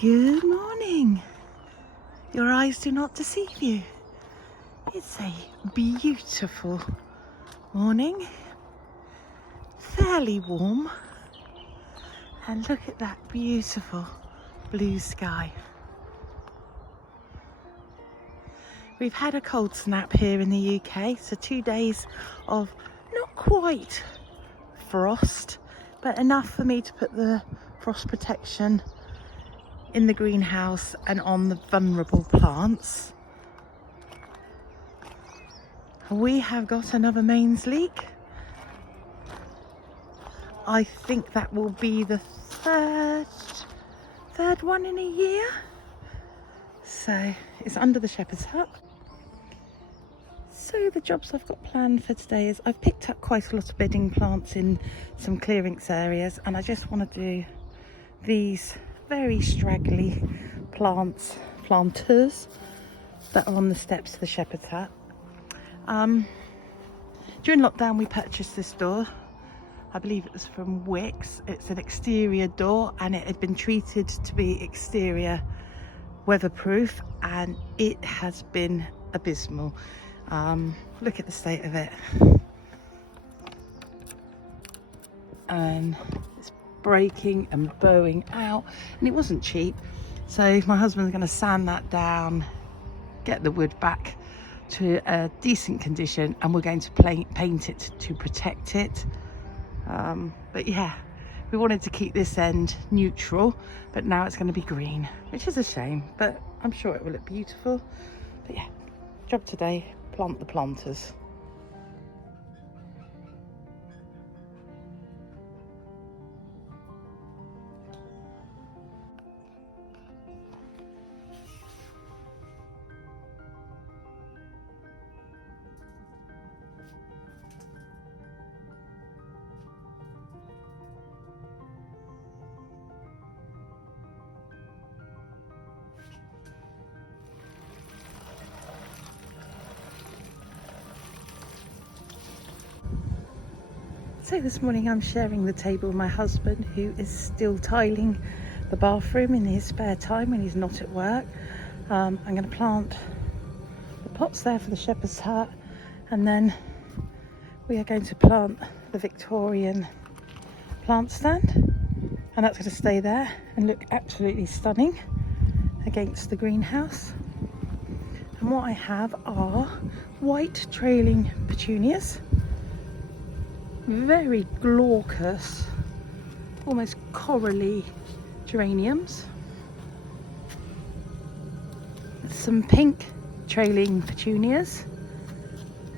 Good morning. Your eyes do not deceive you. It's a beautiful morning, fairly warm, and look at that beautiful blue sky. We've had a cold snap here in the UK, so 2 days of not quite frost, but enough for me to put the frost protection in the greenhouse and on the vulnerable plants. We have got another mains leak. I think that will be the third one in a year. So it's under the shepherd's hut. So the jobs I've got planned for today is I've picked up quite a lot of bedding plants in some clearance areas, and I just want to do these very straggly planters that are on the steps of the shepherd's hut. During lockdown we purchased this door. I believe it was from Wicks. It's an exterior door and it had been treated to be exterior weatherproof, and it has been abysmal. Look at the state of it, and it's breaking and bowing out, and it wasn't cheap, so my husband's going to sand that down, get the wood back to a decent condition, and we're going to paint it to protect it. But yeah, we wanted to keep this end neutral, but now it's going to be green, which is a shame, but I'm sure it will look beautiful. But yeah, job today, plant the planters. So this morning I'm sharing the table with my husband, who is still tiling the bathroom in his spare time when he's not at work. I'm going to plant the pots there for the shepherd's hut, and then we are going to plant the Victorian plant stand, and that's going to stay there and look absolutely stunning against the greenhouse. And what I have are white trailing petunias, very glaucous, almost corally geraniums, some pink trailing petunias.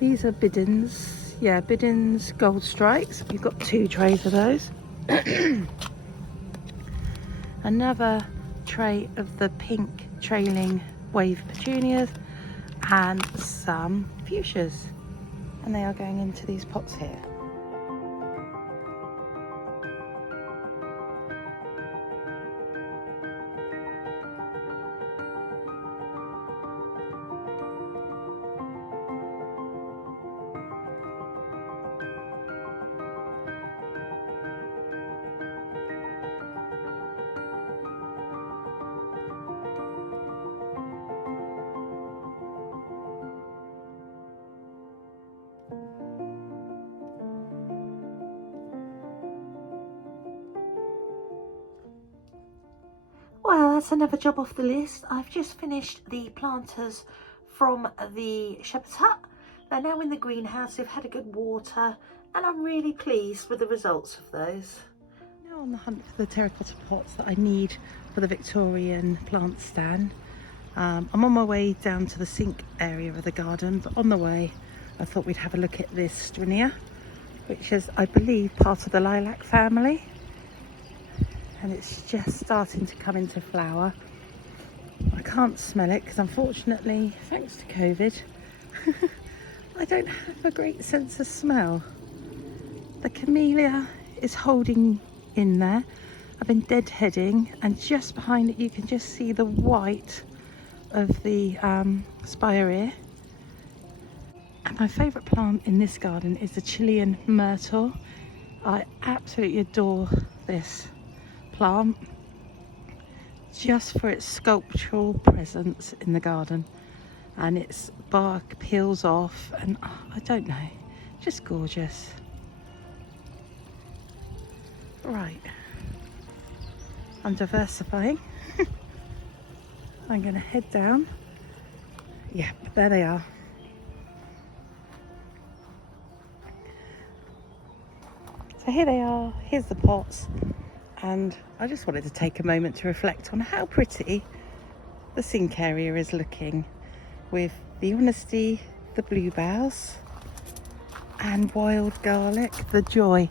These are Biddens gold strikes. We've got 2 trays of those. Another tray of the pink trailing wave petunias, and some fuchsias, and they are going into these pots here. Well, that's another job off the list. I've just finished the planters from the shepherd's hut. They're now in the greenhouse. They've had a good water, and I'm really pleased with the results of those. Now on the hunt for the terracotta pots that I need for the Victorian plant stand. I'm on my way down to the sink area of the garden, but on the way I thought we'd have a look at this Strinia, which is, I believe, part of the lilac family. And it's just starting to come into flower. I can't smell it because, unfortunately, thanks to COVID, I don't have a great sense of smell. The camellia is holding in there. I've been deadheading, and just behind it you can just see the white of the spirea. And my favourite plant in this garden is the Chilean myrtle. I absolutely adore this plant. just for its sculptural presence in the garden, and its bark peels off, and I don't know, just gorgeous. Right, I'm diversifying. I'm gonna head down. Yeah, there they are. So here they are, here's the pots, and I just wanted to take a moment to reflect on how pretty the sink area is looking, with the honesty, the bluebells and wild garlic, the joy.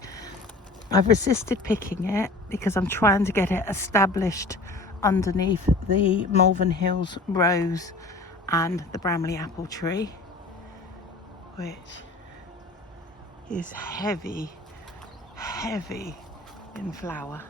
I've resisted picking it because I'm trying to get it established underneath the Malvern Hills rose and the Bramley apple tree, which is heavy in flower.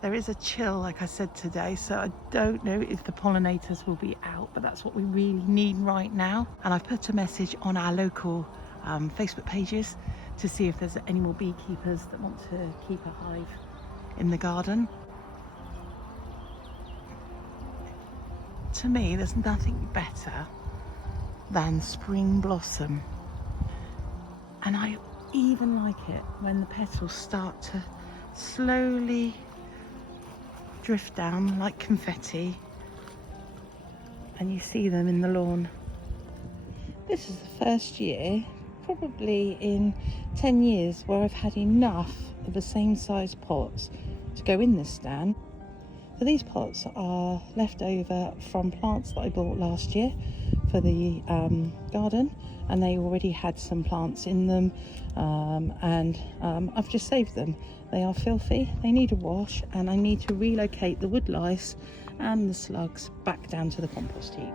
There is a chill, like I said, today, so I don't know if the pollinators will be out, but that's what we really need right now. And I've put a message on our local Facebook pages to see if there's any more beekeepers that want to keep a hive in the garden. To me, there's nothing better than spring blossom. And I even like it when the petals start to slowly drift down like confetti and you see them in the lawn. This is the first year, probably in 10 years, where I've had enough of the same size pots to go in this stand. So these pots are left over from plants that I bought last year for the garden, and they already had some plants in them, and I've just saved them. They are filthy, they need a wash, and I need to relocate the wood lice and the slugs back down to the compost heap.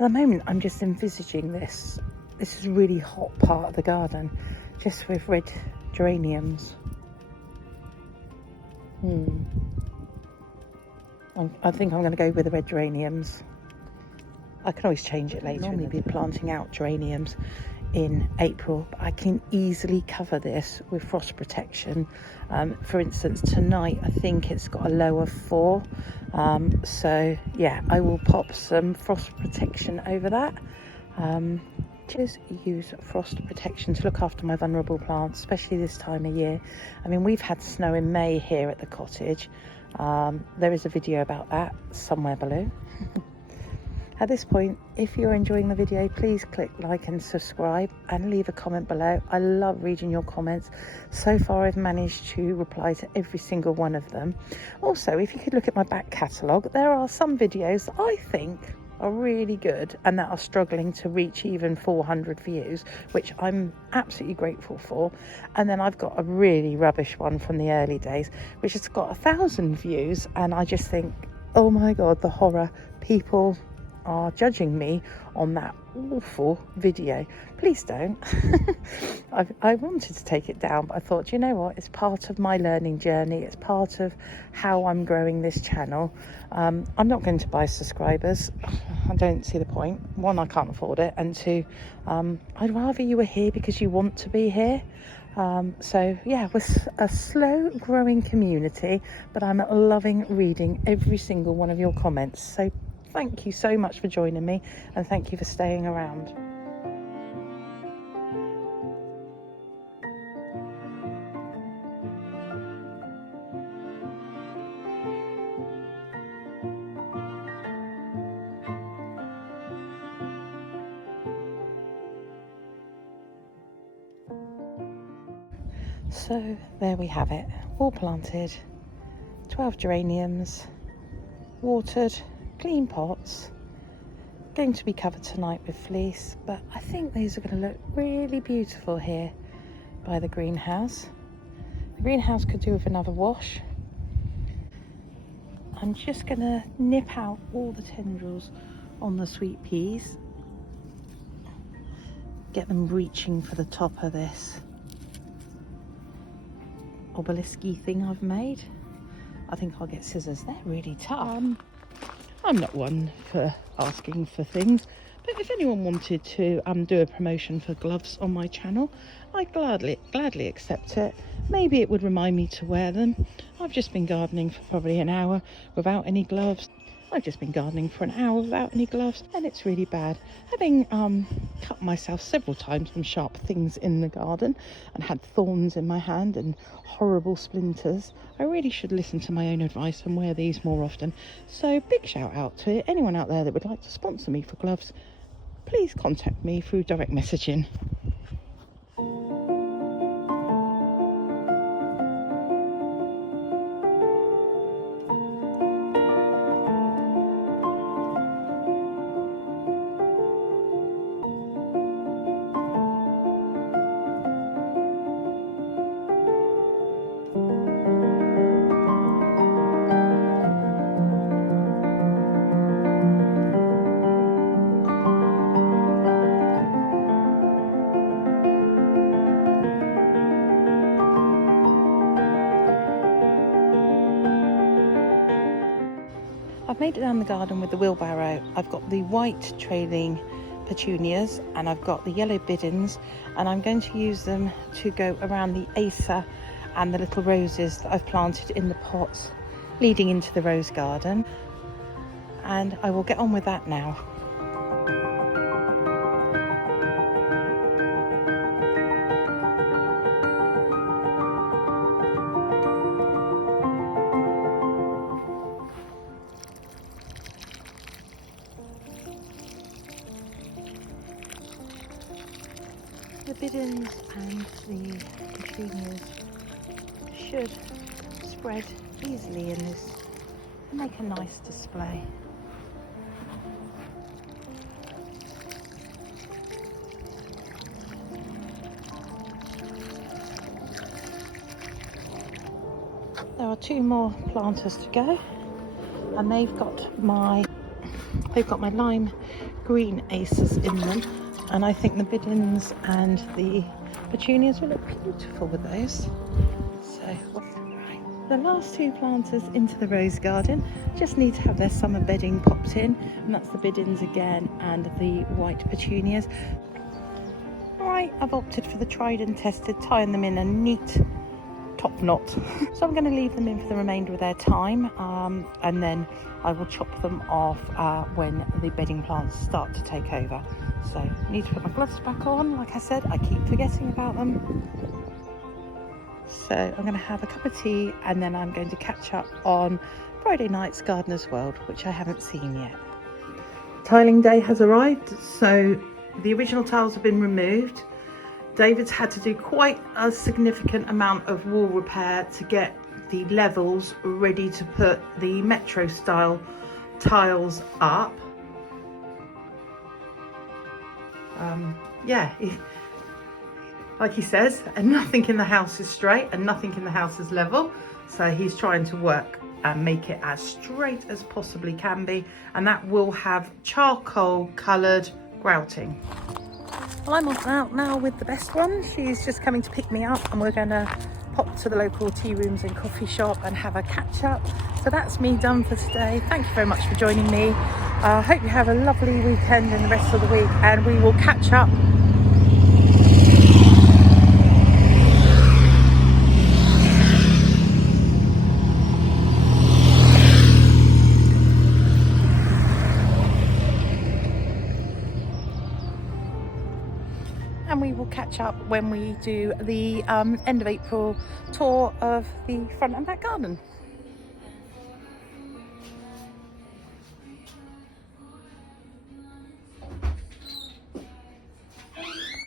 At the moment, I'm just envisaging this. This is a really hot part of the garden, just with red geraniums. I think I'm going to go with the red geraniums. I can always change it later. I'll normally be planting out geraniums in April, but I can easily cover this with frost protection. For instance, tonight I think it's got a low of 4, so yeah, I will pop some frost protection over that. Just use frost protection to look after my vulnerable plants, especially this time of year. I mean, we've had snow in May here at the cottage. There is a video about that somewhere below. At this point, if you're enjoying the video, please click like and subscribe and leave a comment below. I love reading your comments. So far, I've managed to reply to every single one of them. Also, if you could look at my back catalogue, there are some videos that I think are really good and that are struggling to reach even 400 views, which I'm absolutely grateful for. And then I've got a really rubbish one from the early days, which has got 1,000 views. And I just think, oh my God, the horror. People are judging me on that awful video. Please don't. I wanted to take it down, but I thought, you know what, it's part of my learning journey, it's part of how I'm growing this channel. I'm not going to buy subscribers. I don't see the point. One, I can't afford it, and two, I'd rather you were here because you want to be here. So yeah, we're a slow growing community, but I'm loving reading every single one of your comments. So thank you so much for joining me, and thank you for staying around. So there we have it, all planted, 12 geraniums, watered, clean pots, going to be covered tonight with fleece, but I think these are going to look really beautiful here by the greenhouse. The greenhouse could do with another wash. I'm just going to nip out all the tendrils on the sweet peas. Get them reaching for the top of this obelisk-y thing I've made. I think I'll get scissors. They're really tough. I'm not one for asking for things, but if anyone wanted to do a promotion for gloves on my channel, I'd gladly accept it. Maybe it would remind me to wear them. I've just been gardening for probably an hour without any gloves. And it's really bad. Having cut myself several times from sharp things in the garden and had thorns in my hand and horrible splinters, I really should listen to my own advice and wear these more often. So big shout out to anyone out there that would like to sponsor me for gloves. Please contact me through direct messaging. I've made it down the garden with the wheelbarrow. I've got the white trailing petunias and I've got the yellow biddens, and I'm going to use them to go around the acer and the little roses that I've planted in the pots leading into the rose garden, and I will get on with that now. The biddens and the petunias should spread easily in this and make a nice display. There are 2 more planters to go, and they've got my lime green aces in them. And I think the biddens and the petunias will look beautiful with those. So, right, the last 2 planters into the rose garden just need to have their summer bedding popped in, and that's the biddens again and the white petunias. Right, I've opted for the tried and tested, tying them in a neat top knot. So I'm going to leave them in for the remainder of their time, and then I will chop them off when the bedding plants start to take over. So I need to put my gloves back on. Like I said, I keep forgetting about them. So I'm going to have a cup of tea, and then I'm going to catch up on Friday night's Gardener's World, which I haven't seen yet. Tiling day has arrived, so the original tiles have been removed. David's had to do quite a significant amount of wall repair to get the levels ready to put the metro style tiles up. Like he says, and nothing in the house is straight and nothing in the house is level, so he's trying to work and make it as straight as possibly can be, and that will have charcoal coloured grouting. Well, I'm out now with the best one. She's just coming to pick me up, and we're going to pop to the local tea rooms and coffee shop and have a catch up. So that's me done for today. Thank you very much for joining me. I hope you have a lovely weekend and the rest of the week, and we will catch up. And we will catch up when we do the end of April tour of the front and back garden.